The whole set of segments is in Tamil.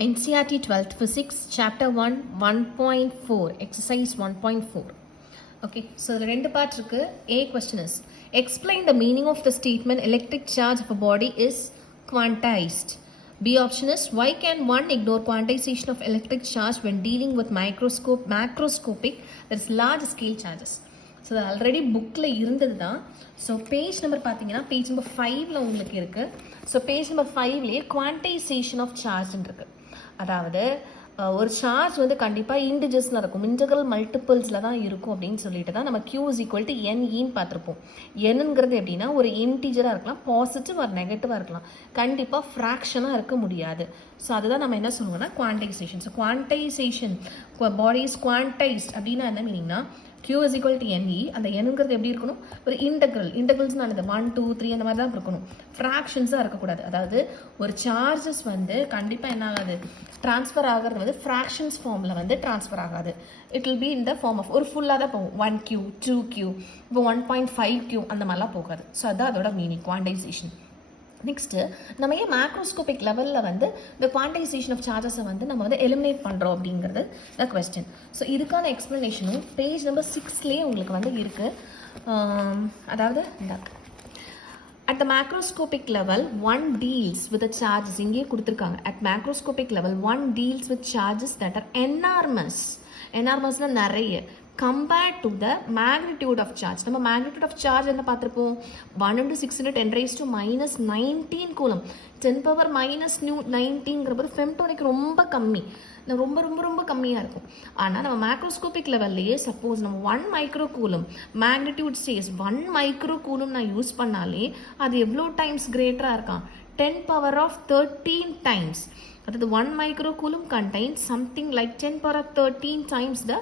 NCERT 12th Physics, Chapter 1, 1.4, Exercise 1.4. Okay, so the ரெண்டு part இருக்கு. A question is, explain the meaning of the statement electric charge of a body is quantized. B option is, why can one ignore quantization of electric charge when dealing with macroscopic, that is large scale charges? So அது ஆல்ரெடி புக்கில் இருந்தது தான். ஸோ பேஜ் நம்பர் பார்த்தீங்கன்னா பேஜ் நம்பர் 5ல் உங்களுக்கு இருக்குது. ஸோ பேஜ் நம்பர் 5லேயே குவான்டைசேஷன் ஆஃப் சார்ஜ்ன்னு இருக்குது. அதாவது ஒரு சார்ஜ் வந்து கண்டிப்பாக இன்டிஜர்ஸில் இருக்கும், இன்டெக்ரல் மல்டிபிள்ஸில் தான் இருக்கும் அப்படின்னு சொல்லிட்டு தான் நம்ம Q is equal to NEன்னு பார்த்துருப்போம். என்னங்கிறது எப்படின்னா ஒரு இன்டிஜராக இருக்கலாம், பாசிட்டிவ் ஒரு நெகட்டிவாக இருக்கலாம், கண்டிப்பாக ஃப்ராக்ஷனாக இருக்க முடியாது. ஸோ அதுதான் நம்ம என்ன சொல்லுவோம்னா quantisation. So quantisation body is quantised அப்படின்னா என்ன மீனிங்னா Q is equal to NE. அந்த Nங்கிறது எப்படி இருக்கணும், ஒரு இன்டெக்ரல்ஸ்னால் அந்த 1 2 3 அந்த மாதிரி தான் இருக்கணும், ஃப்ராக்ஷன்ஸாக இருக்கக்கூடாது. அதாவது ஒரு சார்ஜஸ் வந்து கண்டிப்பாக என்ன ஆகாது, ட்ரான்ஸ்ஃபர் ஆகிறது வந்து ஃப்ராக்ஷன்ஸ் ஃபார்மில் வந்து ட்ரான்ஸ்ஃபர் ஆகாது. It will be in the form of ஒரு ஃபுல்லாக தான் போகும், 1Q 2Q இப்போ 1.5Q அந்த மாதிரிலாம் போகாது. ஸோ அதுதான் அதோட மீனிங் குவான்டைசேஷன். நெக்ஸ்ட்டு நம்ம ஏன் மேக்ரோஸ்கோபிக் லெவலில் வந்து இந்த குவான்டைசேஷன் ஆஃப் சார்ஜஸை வந்து நம்ம வந்து எலிமினேட் பண்ணுறோம் அப்படிங்கிறது த கொஸ்டின். ஸோ இதுக்கான எக்ஸ்ப்ளனேஷனும் பேஜ் நம்பர் 6லேயே உங்களுக்கு வந்து இருக்குது. அதாவது இந்த at the macroscopic level one deals with the charges இங்கே கொடுத்துருக்காங்க. at macroscopic level one deals with charges that are enormousனா நிறைய compared to the magnitude of charge. நம்ம magnitude of charge என்ன பார்த்துருப்போம், 1 into 6 into 10 raised to minus 19 கூலம், 10 power minus 19ங்கிறபோது ஃபெம்டோனிக் ரொம்ப கம்மி, ரொம்ப ரொம்ப ரொம்ப கம்மியாக இருக்கும். ஆனால் நம்ம மேக்ரோஸ்கோபிக் லெவல்லையே சப்போஸ் நம்ம 1 மைக்ரோ கூலம் மேக்னிடியூட் ஸ்டேஸ் 1 மைக்ரோ கூலம் நான் யூஸ் பண்ணாலே அது எவ்வளோ டைம்ஸ் கிரேட்டராக இருக்கான், 10 power of 13 times. அதாவது 1 micro coulomb contains something like 10 power of 13 times the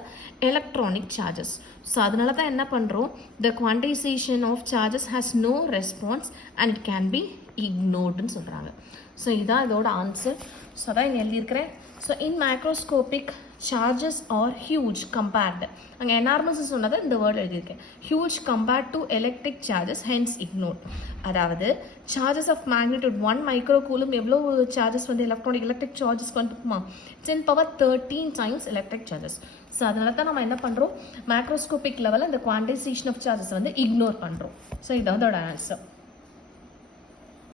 electronic charges. So அதனால தான் என்ன பண்ணுறோம், the quantization of charges has no response and it can be ignoredன்னு சொல்கிறாங்க. ஸோ இதான் இதோட ஆன்சர். ஸோ அதான் இங்கே எழுதியிருக்கிறேன். So in macroscopic charges are huge compared, அங்கே எனார்மஸ் சொன்னதை இந்த வேர்டு எழுதியிருக்கேன், huge compared to electric charges, hence ignored. அதாவது charges of magnitude 1 micro coulomb எவ்வளோ சார்ஜஸ் வந்து எலக்ட்ரிக் சார்ஜஸ் வந்துட்டுமா, 10 power 13 times electric charges. So அதனால தான் நம்ம என்ன பண்ணுறோம், மேக்ரோஸ்கோபிக் லெவலில் இந்த குவான்டைசேஷன் ஆஃப் சார்ஜஸ் வந்து இக்னோர் பண்ணுறோம். ஸோ இதான் அதோட ஆன்சர்.